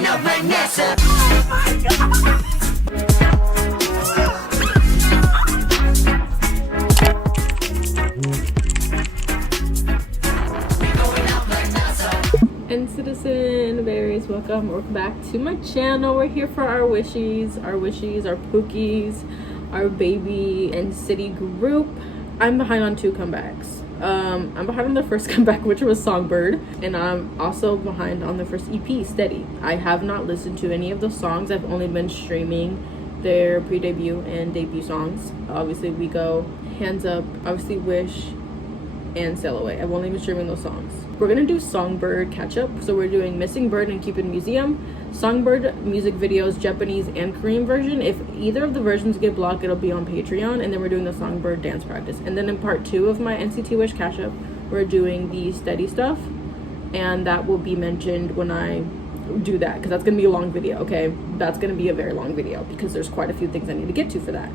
going out like NASA. And citizen berries, welcome back to my channel. We're here for our wishies, our pookies, our baby NCT group. I'm behind on 2 comebacks. I'm behind on the first comeback, which was Songbird, and I'm also behind on the first EP, Steady. I have not listened to any of the songs. I've only been streaming their pre-debut and debut songs. Obviously We Go, Hands Up, obviously Wish, and Sail Away. I've only been streaming those songs. We're gonna do Songbird catch up. So we're doing Missing Bird and Cupid Museum, Songbird music videos, Japanese and Korean version. If either of the versions get blocked, it'll be on Patreon. And then we're doing the Songbird dance practice. And then in part 2 of my NCT Wish catch up, we're doing the Steady stuff, and that will be mentioned when I do that, because that's gonna be a long video. Okay, that's gonna be a very long video because there's quite a few things I need to get to for that.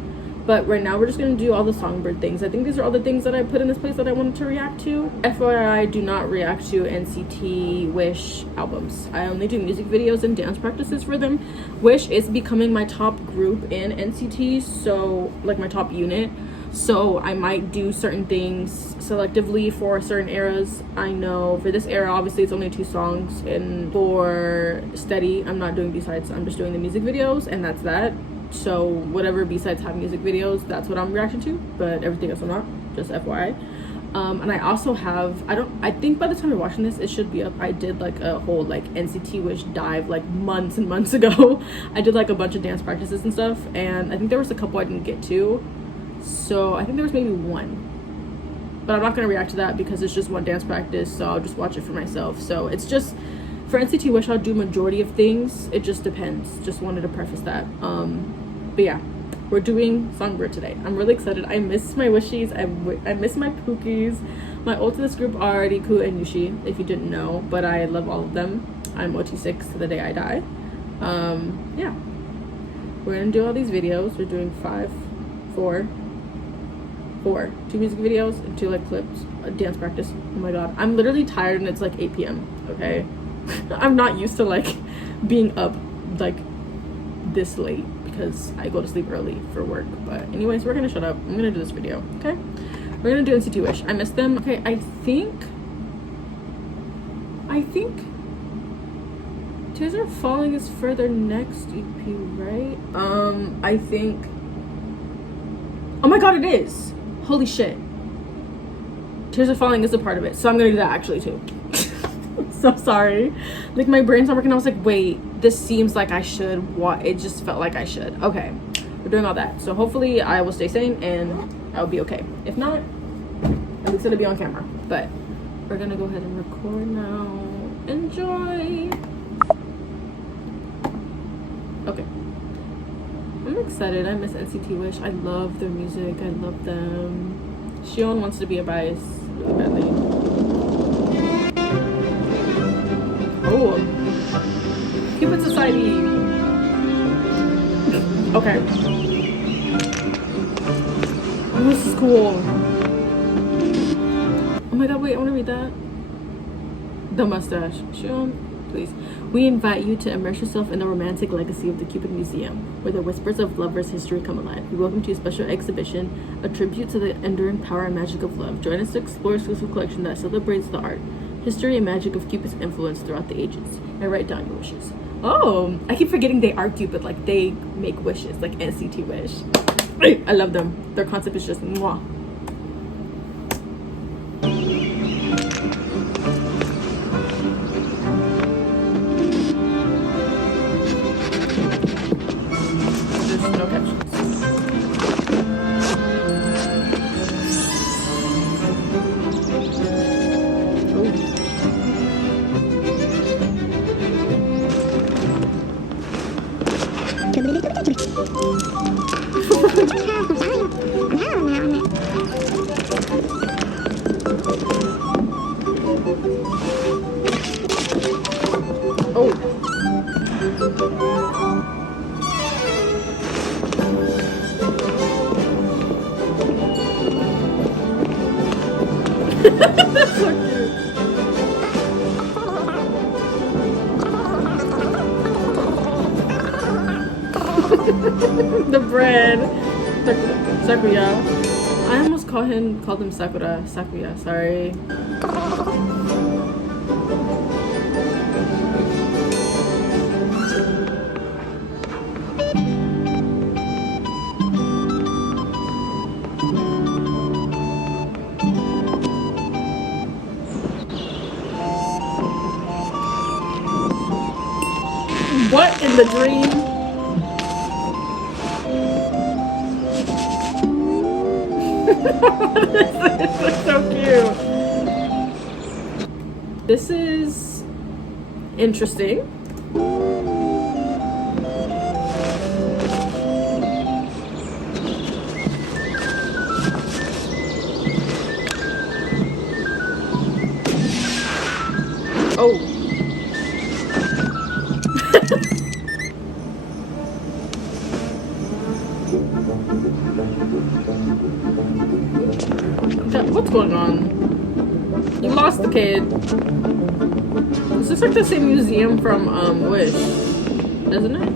But right now we're just going to do all the Songbird things. I think these are all the things that I put in this place that I wanted to react to. FYI, do not react to NCT Wish albums. I only do music videos and dance practices for them. Wish is becoming my top group in NCT, so like my top unit. So I might do certain things selectively for certain eras. I know for this era, obviously it's only 2 songs. And for Steady, I'm not doing B-sides. I'm just doing the music videos, and that's that. So whatever B-sides have music videos, that's what I'm reacting to, but everything else I'm not, just FYI. And I also have, I think by the time you're watching this, it should be up. I did like a whole like NCT Wish dive like months and months ago. I did like a bunch of dance practices and stuff, and I think there was a couple I didn't get to. So I think there was maybe 1, but I'm not gonna react to that because it's just one dance practice, so I'll just watch it for myself. So it's just, for NCT Wish, I'll do majority of things. It just depends. Just wanted to preface that. But yeah, we're doing Songbird today. I'm really excited. I miss my wishies. I miss my pookies. My ult to this group are Riku and Yushi, if you didn't know, but I love all of them. I'm OT6 to the day I die. Yeah, we're gonna do all these videos. We're doing 4 2 music videos and 2 like clips, a dance practice. Oh my god, I'm literally tired and it's like 8 p.m. okay. I'm not used to like being up like this late because I go to sleep early for work. But anyways, we're gonna shut up. I'm gonna do this video, okay? We're gonna do NCT Wish. I miss them. Okay, I think Tears Are Falling is for their next EP, right? I think, oh my god, it is. Holy shit, Tears Are Falling is a part of it, so I'm gonna do that actually too. So sorry, like my brain's not working. I was like, wait, this seems like I should. What? It just felt like I should. Okay, we're doing all that, so hopefully I will stay sane and I'll be okay. If not, at least it'll be on camera. But we're gonna go ahead and record now. Enjoy. Okay, I'm excited. I miss NCT Wish. I love their music. I love them. Shion wants to be a bias really badly. Oh, Cupid Society. Okay. Oh, this is cool. Oh my god, wait, I want to read that. The mustache. Shion, please. We invite you to immerse yourself in the romantic legacy of the Cupid Museum, where the whispers of lovers' history come alive. We welcome to a special exhibition, a tribute to the enduring power and magic of love. Join us to explore an exclusive collection that celebrates the art, history, and magic of Cupid's influence throughout the ages. And write down your wishes. Oh, I keep forgetting they are Cupid, like they make wishes, like NCT Wish. I love them. Their concept is just mwah. There's no captions. That's so cute. The bread. Sakuya. I almost called him Sakura. Sakuya, sorry. What in the dream? This looks so cute. This is interesting. Oh. What's going on? You lost the kid. This looks like the same museum from Wish, doesn't it?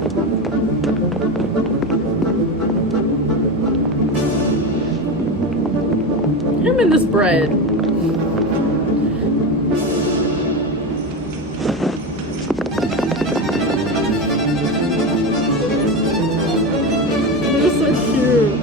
Him and this bread. This is so cute.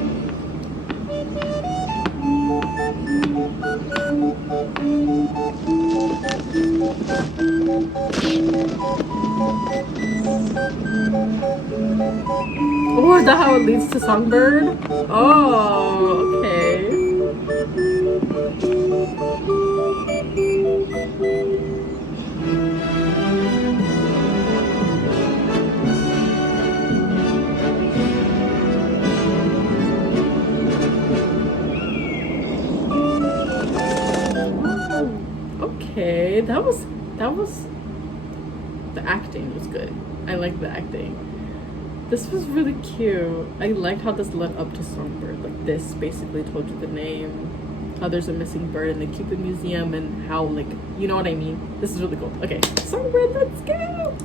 Oh, is that how it leads to Songbird? Oh, okay. Okay, that was the acting was good. I liked the acting. This was really cute. I liked how this led up to Songbird. Like this basically told you the name, how there's a missing bird in the Cupid Museum, and how, like, you know what I mean? This is really cool. Okay, Songbird, let's go!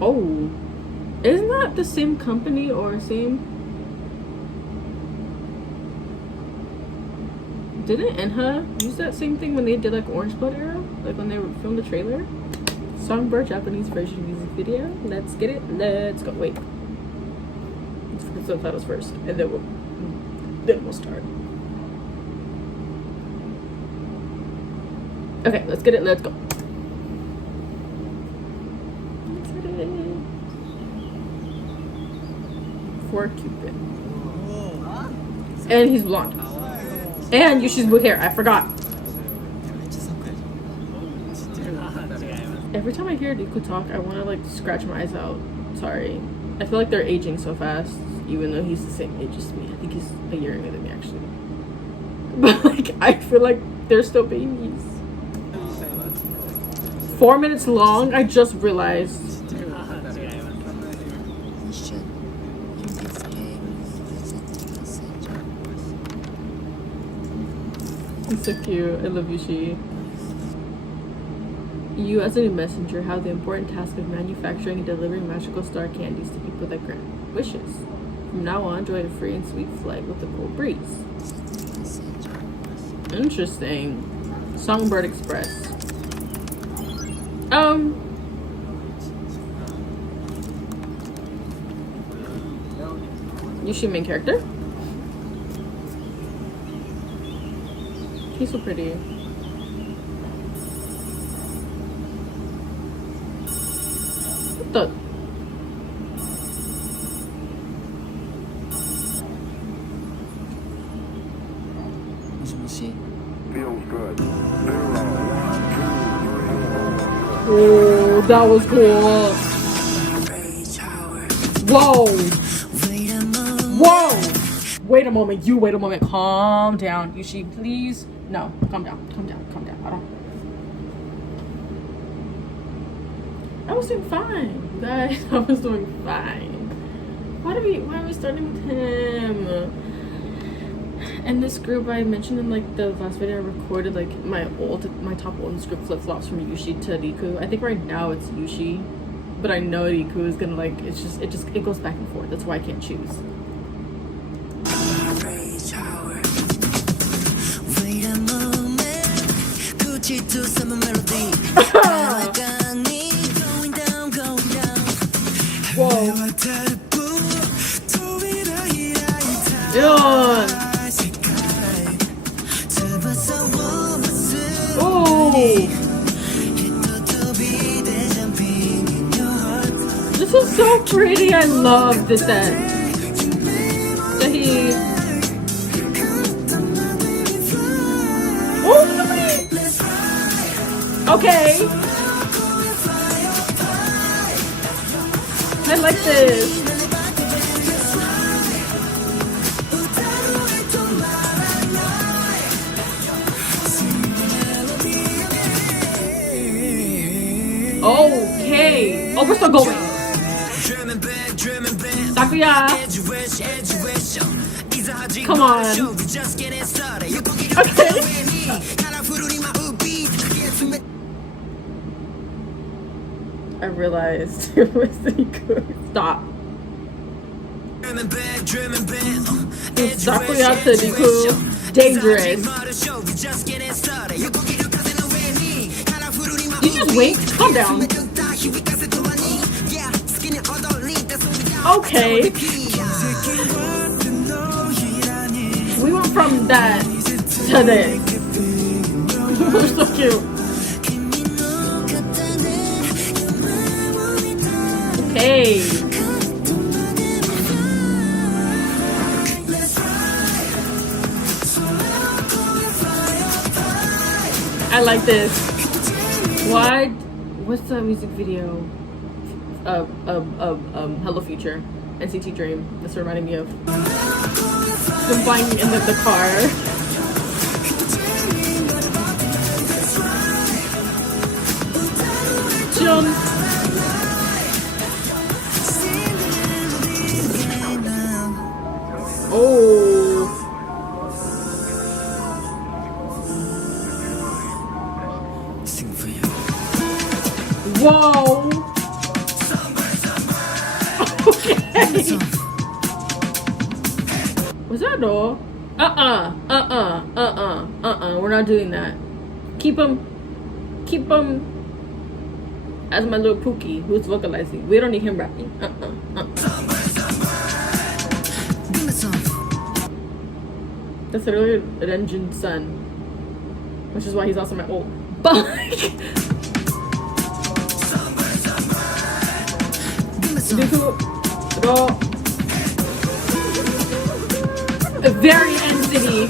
Oh, isn't that the same company or same? Didn't Enha use that same thing when they did like Orange Blood Era? Like when they filmed the trailer? Songbird Japanese version music video. Let's get it. Let's go. Wait. Let's get the subtitles first, and then we'll start. Okay, let's get it. Let's go. Let's get it. For Cupid. And he's blonde. And Yushi's blue hair. I forgot. Every time I hear Riku talk, I want to like scratch my eyes out. Sorry. I feel like they're aging so fast, even though he's the same age as me. I think he's a year younger than me, actually. But like, I feel like they're still babies. 4 minutes long? I just realized. He's so cute. I love Yushi. You, as a new messenger, have the important task of manufacturing and delivering magical star candies to people that grant wishes. From now on, enjoy a free and sweet flight with the cold breeze. Interesting. Songbird Express. Yushi, main character. He's so pretty. What the? Feels good. Oh, that was cool. Whoa. Whoa. Wait a moment. You wait a moment. Calm down. Yushi, please. No. Calm down. Calm down. Calm down. I don't. I was doing fine, guys. I was doing fine. Why are we starting with him? And this group, I mentioned in like the last video I recorded, like my top old script flip-flops from Yushi to Riku. I think right now it's Yushi, but I know Riku is gonna like. It goes back and forth. That's why I can't choose. Whoa. Yeah. Oh. This is so pretty. I love this set. Jahi. Oh, okay. I like this. Okay. Oh, we're still going. Sakuya. Come on. Okay. I realized it was Riku. Stop. Sakuya to Riku. Dangerous. You just winked? Calm down. Okay. We went from that to this. We're so cute. Okay. I like this. What? What's the music video? Hello Future. NCT Dream. This reminded me of them flying in the car. Jump. Oh. Whoa. Okay. Was that all? We're not doing that. Keep him as my little Pookie who's vocalizing. We don't need him rapping. That's literally Renjin's son, which is why he's also my old. But very NCT.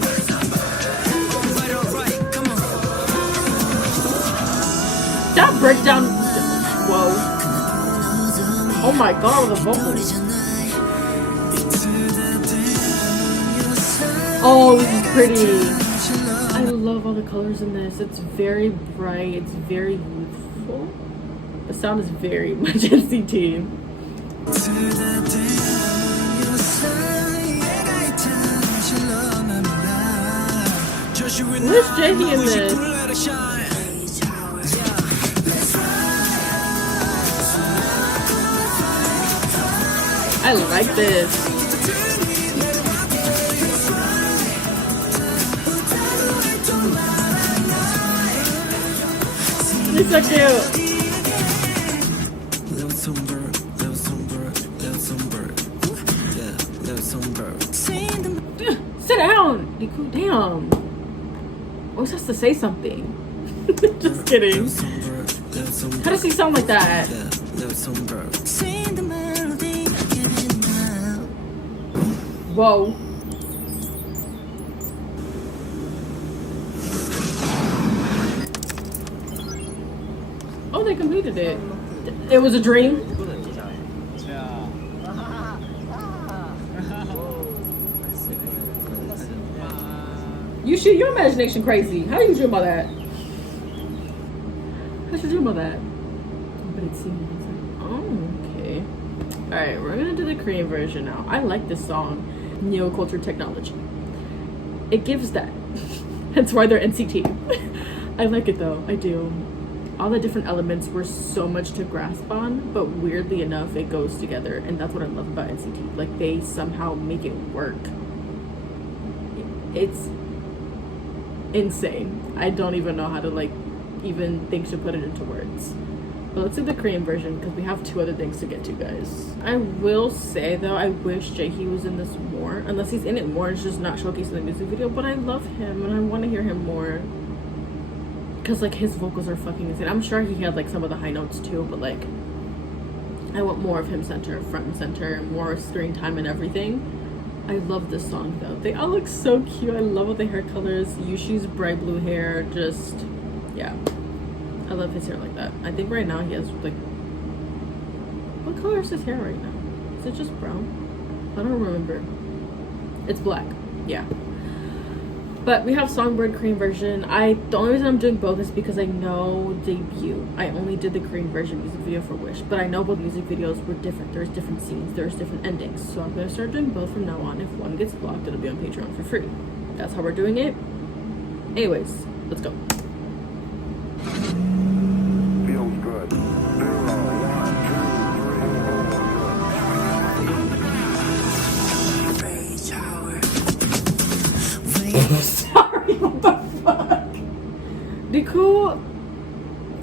That breakdown. Whoa. Oh my god, the vocals. Oh, this is pretty. I love all the colors in this. It's very bright. It's very youthful. The sound is very much NCT. Where's Jaehee in this? I like this. It's so cute. Little Songbird, little Songbird, little Songbird. Yeah, little Songbird. Sit down! Riku, damn. Always has to say something. Just kidding. How does he sound like that? Whoa. Oh, they completed it. It was a dream? You shoot your imagination crazy. How do you dream about that? How should you dream about that? But it seems oh, okay. Alright, we're gonna do the Korean version now. I like this song, Neoculture Technology. It gives that. That's why they're NCT. I like it though. I do. all the different elements were so much to grasp on, but weirdly enough, it goes together, and that's what I love about NCT. Like, they somehow make it work. It's insane. I don't even know how to, like, even think to put it into words. But let's do the Korean version, because we have 2 other things to get to, guys. I will say, though, I wish Jaehee was in this more. Unless he's in it more, it's just not showcased in the music video. But I love him, and I want to hear him more. Because, like, his vocals are fucking insane. I'm sure he had, like, some of the high notes, too. But, like, I want more of him front and center. More screen time and everything. I love this song, though. They all look so cute. I love all the hair colors. Yushi's bright blue hair. Just, yeah. I love his hair like that. I think right now he has, like, what color is his hair right now? Is it just brown? I don't remember. It's black. Yeah. But we have Songbird Korean version. The only reason I'm doing both is because I know debut. I only did the Korean version music video for Wish, but I know both music videos were different. There's different scenes. There's different endings. So I'm gonna start doing both from now on. If one gets blocked, it'll be on Patreon for free. That's how we're doing it. Anyways, let's go. Feels good. 0, 1, 2, 3. Sorry, what the fuck? Riku,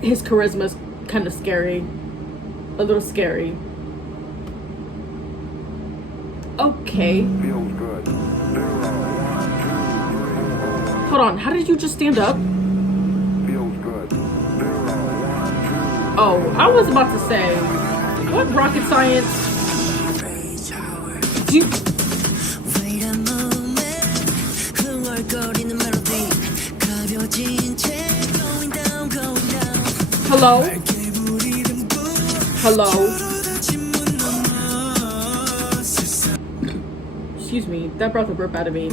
his charisma is kind of scary. A little scary. Okay. Feels good. 0, 1, 2, 3. Hold on, how did you just stand up? Feels good. 0, 1, 2. Oh, I was about to say, what rocket science? Do you... Wait a moment. 흥얼거리는 melody. 가벼워진 채 going down, going down. Hello? Hello? Excuse me, that brought the burp out of me.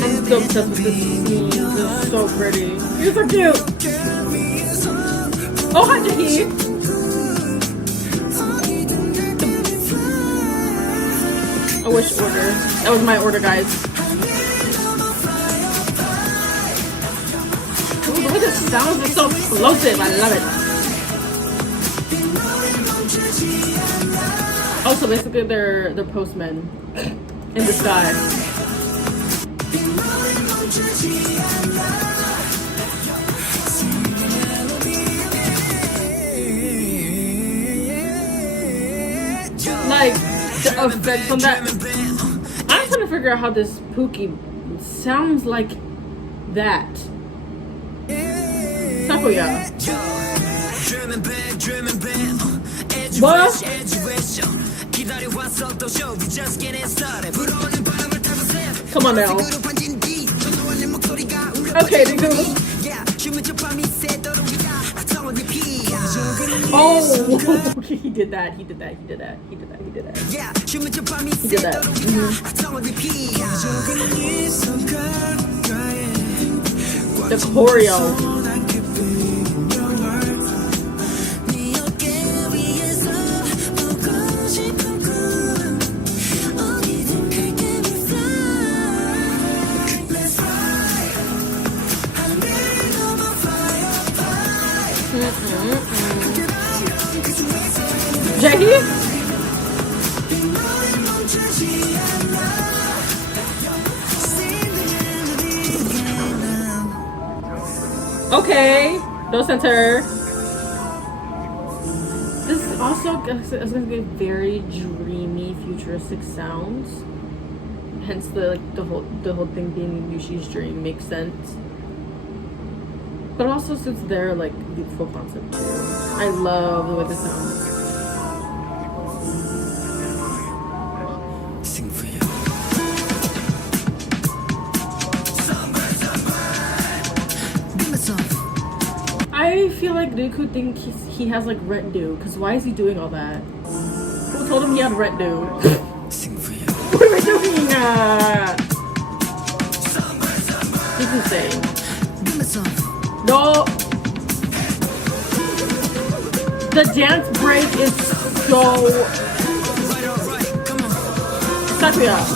I'm so obsessed with this scene. This is so pretty. You're so cute. Oh, hi, Jaehee. A wish order. That was my order, guys. Ooh, the way this sounds is so explosive. I love it. Also, basically, they're postmen in the sky. Like, the effects on that. I'm trying to figure out how this Pookie sounds like that. Takoya. What? Come on now. Okay, they do. Oh, he did that. He did that. He did that. He did that. He did that. He did that. The choreo. Jaehee? Okay, no center. This is also is going to be very dreamy, futuristic sounds. Hence the whole thing being Yushi's dream makes sense. But also suits their like beautiful concept too. I love the way this sounds. Sing for you. I feel like Riku thinks he has like rent due, because why is he doing all that? Who told him he had rent due? Sing for you. What am I doing? He's insane. No. The dance break is so Suck me up.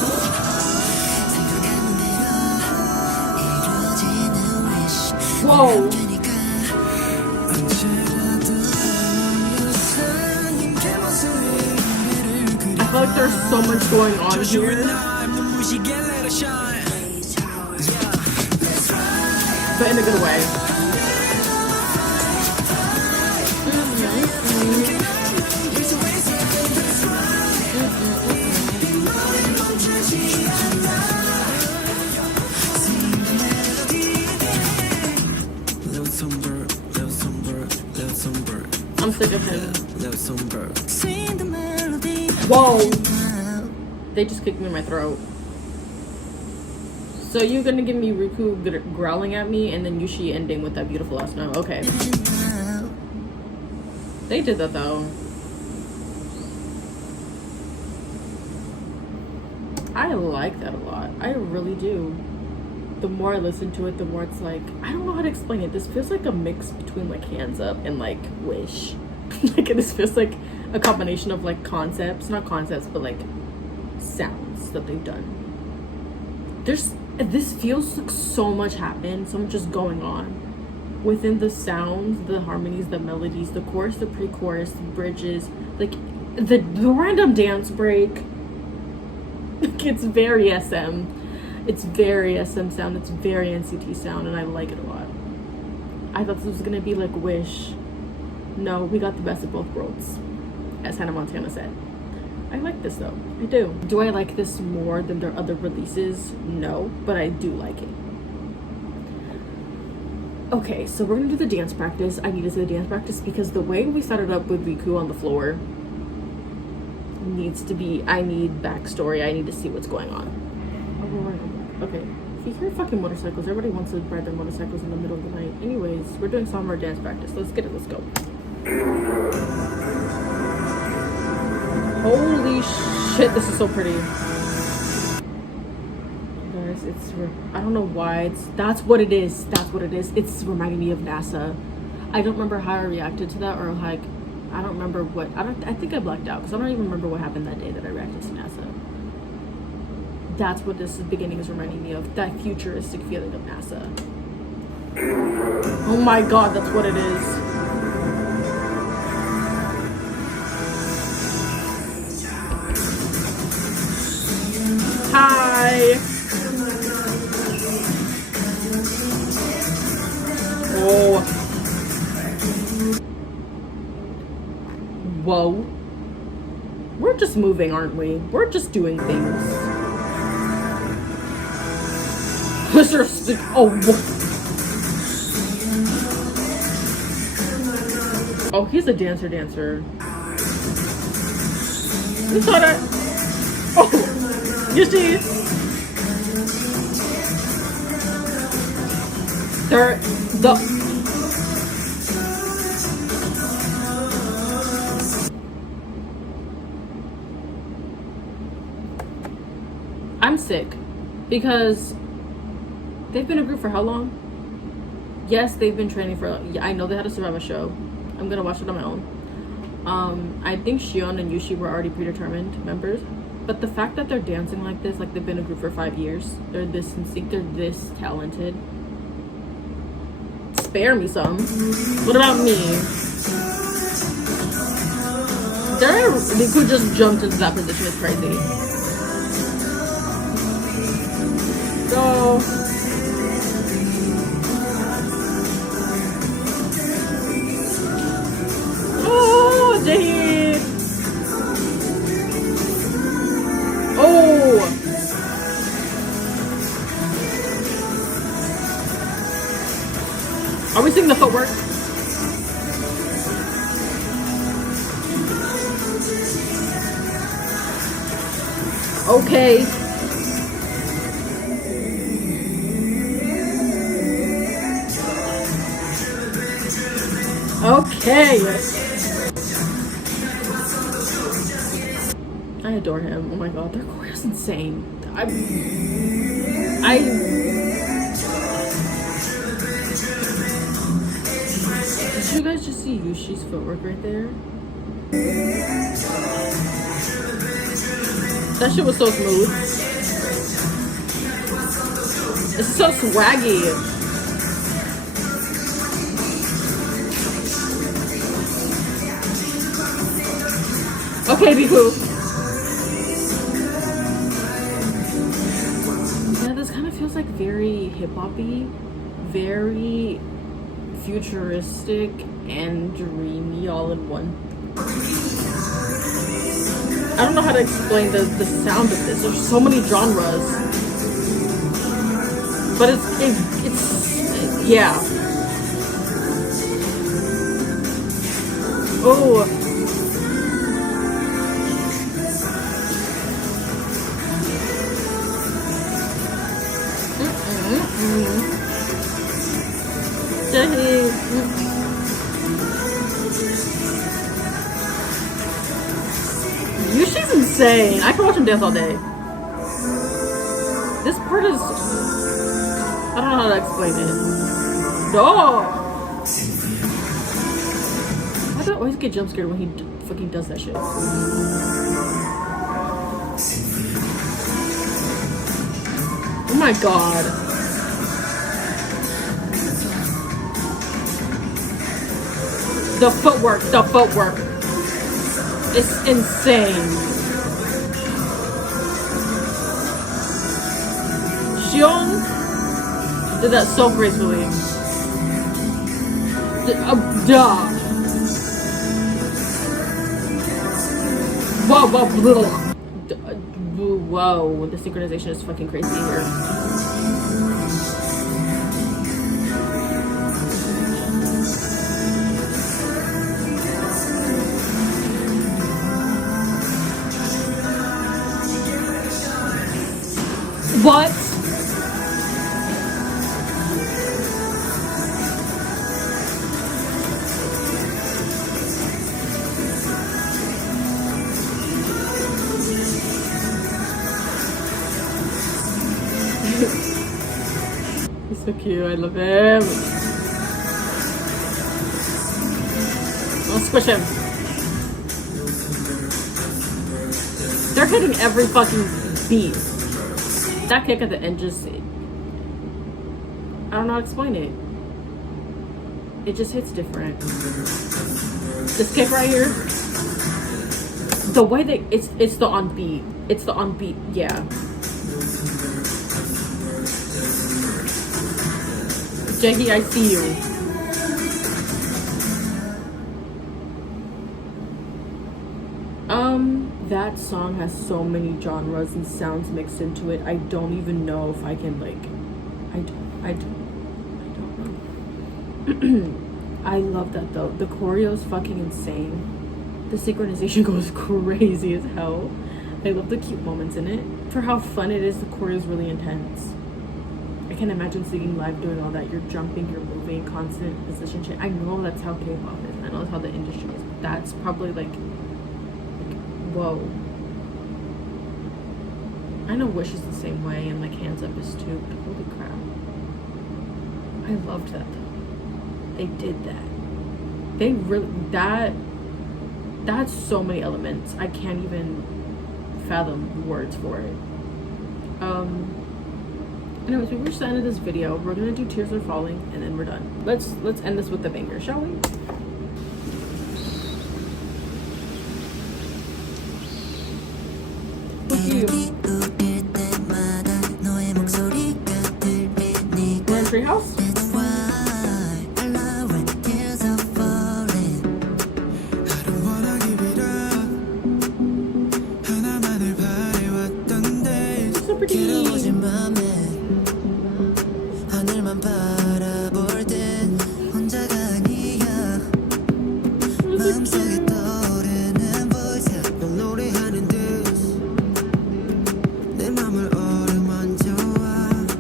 Whoa. I feel like there's so much going on here. But in a good way. Little Songbird, little Songbird, little Songbird, I'm sick of him. little Songbird. Whoa! They just kicked me in my throat. So you're gonna give me Riku growling at me and then Yushi ending with that beautiful last note. Okay. They did that though. I like that a lot. I really do. The more I listen to it, the more it's like, I don't know how to explain it. This feels like a mix between like Hands Up and like Wish. Like this feels like a combination of like concepts, not concepts, but like sounds that they've done. This feels like so much happened, so much is going on within the sounds, the harmonies, the melodies, the chorus, the pre-chorus, the bridges, like the random dance break. Like it's very SM. It's very SM sound. It's very NCT sound, and I like it a lot. I thought this was gonna be like Wish. No, we got the best of both worlds, as Hannah Montana said. I like this though. I do. Do I like this more than their other releases? No, but I do like it. Okay, so we're gonna do the dance practice. I need to say the dance practice because the way we set it up with Riku on the floor needs to be, I need backstory. I need to see what's going on. Okay, if you hear fucking motorcycles, everybody wants to ride their motorcycles in the middle of the night. Anyways, we're doing Songbird dance practice. Let's get it, let's go. Holy shit, this is so pretty. Guys, I don't know why that's what it is. That's what it is. It's reminding me of NASA. I don't remember how I reacted to that, or like, I don't remember what, I think I blacked out because I don't even remember what happened that day that I reacted to NASA. That's what this beginning is reminding me of, that futuristic feeling of NASA. Oh my god, that's what it is. Hi! Oh. Whoa. We're just moving, aren't we? We're just doing things. Oh, oh, he's a dancer. You saw that? Oh, you see? I'm sick because they've been a group for how long? Yes, they've been training for, I know they had to survive a show. I'm gonna watch it on my own. I think Shion and Yushi were already predetermined members, but the fact that they're dancing like this, like they've been a group for 5 years, they're this in sync, they're this talented. Spare me some. What about me? They could just jump into that position. It's crazy. Go. Oh, Jahid. Oh. Are we seeing the footwork? Okay. Okay. I adore him. Oh my god, their choreo is insane. Did you guys just see Yushi's footwork right there? That shit was so smooth. It's so swaggy. Okay, Biku. Yeah, this kind of feels like very hip-hoppy, very futuristic and dreamy all in one. I don't know how to explain the sound of this. There's so many genres. But it's yeah. Oh. Yushi's insane. I can watch him dance all day. This part is... I don't know how to explain it. No! Why do I always get jump scared when he fucking does that shit? Oh my god. The footwork. It's insane. Shion did that so gracefully. Duh. Whoa, whoa, the synchronization is fucking crazy here. What? He's so cute, I love him. I'll squish him. They're hitting every fucking beat. That kick at the end just... I don't know how to explain it. It just hits different. This kick right here. The way they... It's the on beat. It's the on beat, yeah. Jackie, I see you. That song has so many genres and sounds mixed into it. I don't even know if I can like... I don't know. I love that though. The choreo is fucking insane. The synchronization goes crazy as hell. I love the cute moments in it. For how fun it is, the choreo is really intense. I can imagine singing live doing all that. You're jumping, you're moving, constant position change. I know that's how K-pop is. I know that's how the industry is. That's probably like whoa. I know Wish is the same way, and like Hands Up is too. But holy crap. I loved that though. They did that. They really... That's so many elements. I can't even fathom words for it. Anyways, we reached the end of this video. We're gonna do Tears Are Falling, and then we're done. Let's end this with the banger, shall we? We're in Treehouse. So pretty.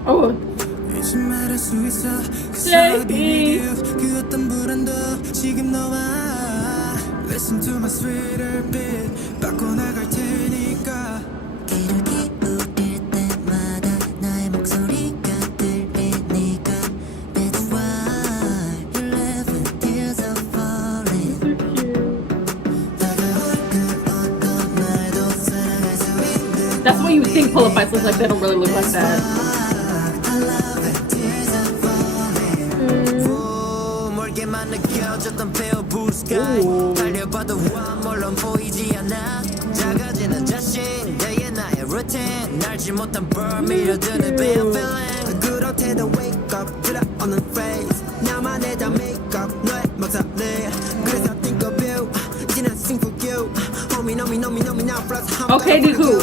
Oh, Jackie. Listen to my sweeter beat 바꿔나갈 테니까 you think Pull Up Fights look like, they don't really look like that. Ooh. Okay, Diku.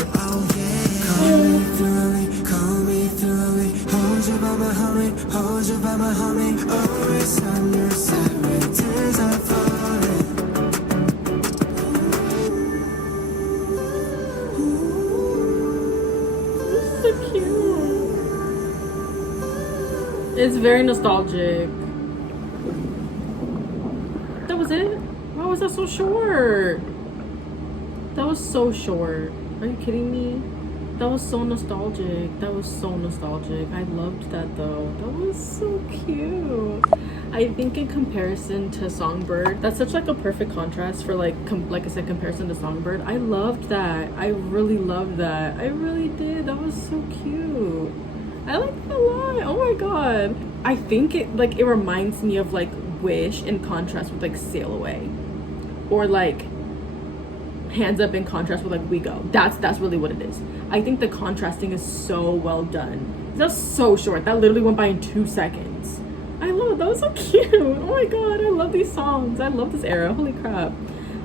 So cute. It's very nostalgic. That was it? Why was that so short? That was so short. Are you kidding me? That was so nostalgic. That was so nostalgic. I loved that though. That was so cute. I think in comparison to Songbird, that's such like a perfect contrast for like I said, comparison to Songbird. I loved that. I really loved that. I really did. That was so cute. I liked it a lot. Oh my god. I think it reminds me of like Wish in contrast with like Sail Away, or like Hands Up in contrast with like We Go. That's really what it is. I think the contrasting is so well done. That's so short. That literally went by in 2 seconds. I love it. That was so cute. Oh my god, I love these songs. I love this era. Holy crap.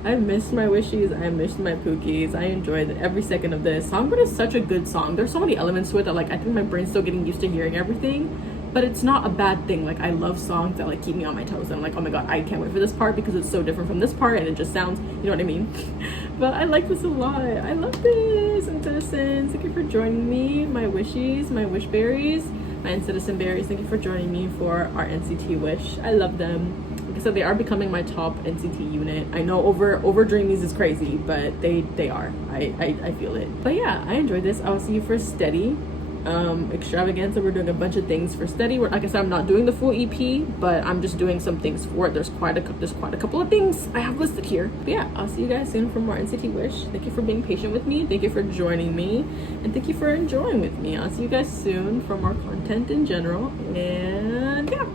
I missed my wishies. I missed my pookies. I enjoyed every second of this. Songbird is such a good song. There's so many elements to it that like I think my brain's still getting used to hearing everything. But it's not a bad thing. Like I love songs that like keep me on my toes. And I'm like, oh my god, I can't wait for this part because it's so different from this part and it just sounds, you know what I mean? But I like this a lot. I love this. And citizens, thank you for joining me. My wishies, my wish berries, my citizen berries. Thank you for joining me for our NCT wish. I love them. Like I said, they are becoming my top NCT unit. I know over Dreamies is crazy, but they are. I feel it. But yeah, I enjoyed this. I will see you for Steady. Extravaganza, we're doing a bunch of things for Steady. Like I said, I'm not doing the full EP, but I'm just doing some things for it. There's quite a couple of things I have listed here. But yeah, I'll see you guys soon for more NCT Wish. Thank you for being patient with me. Thank you for joining me, and thank you for enjoying with me. I'll see you guys soon for more content in general. And yeah.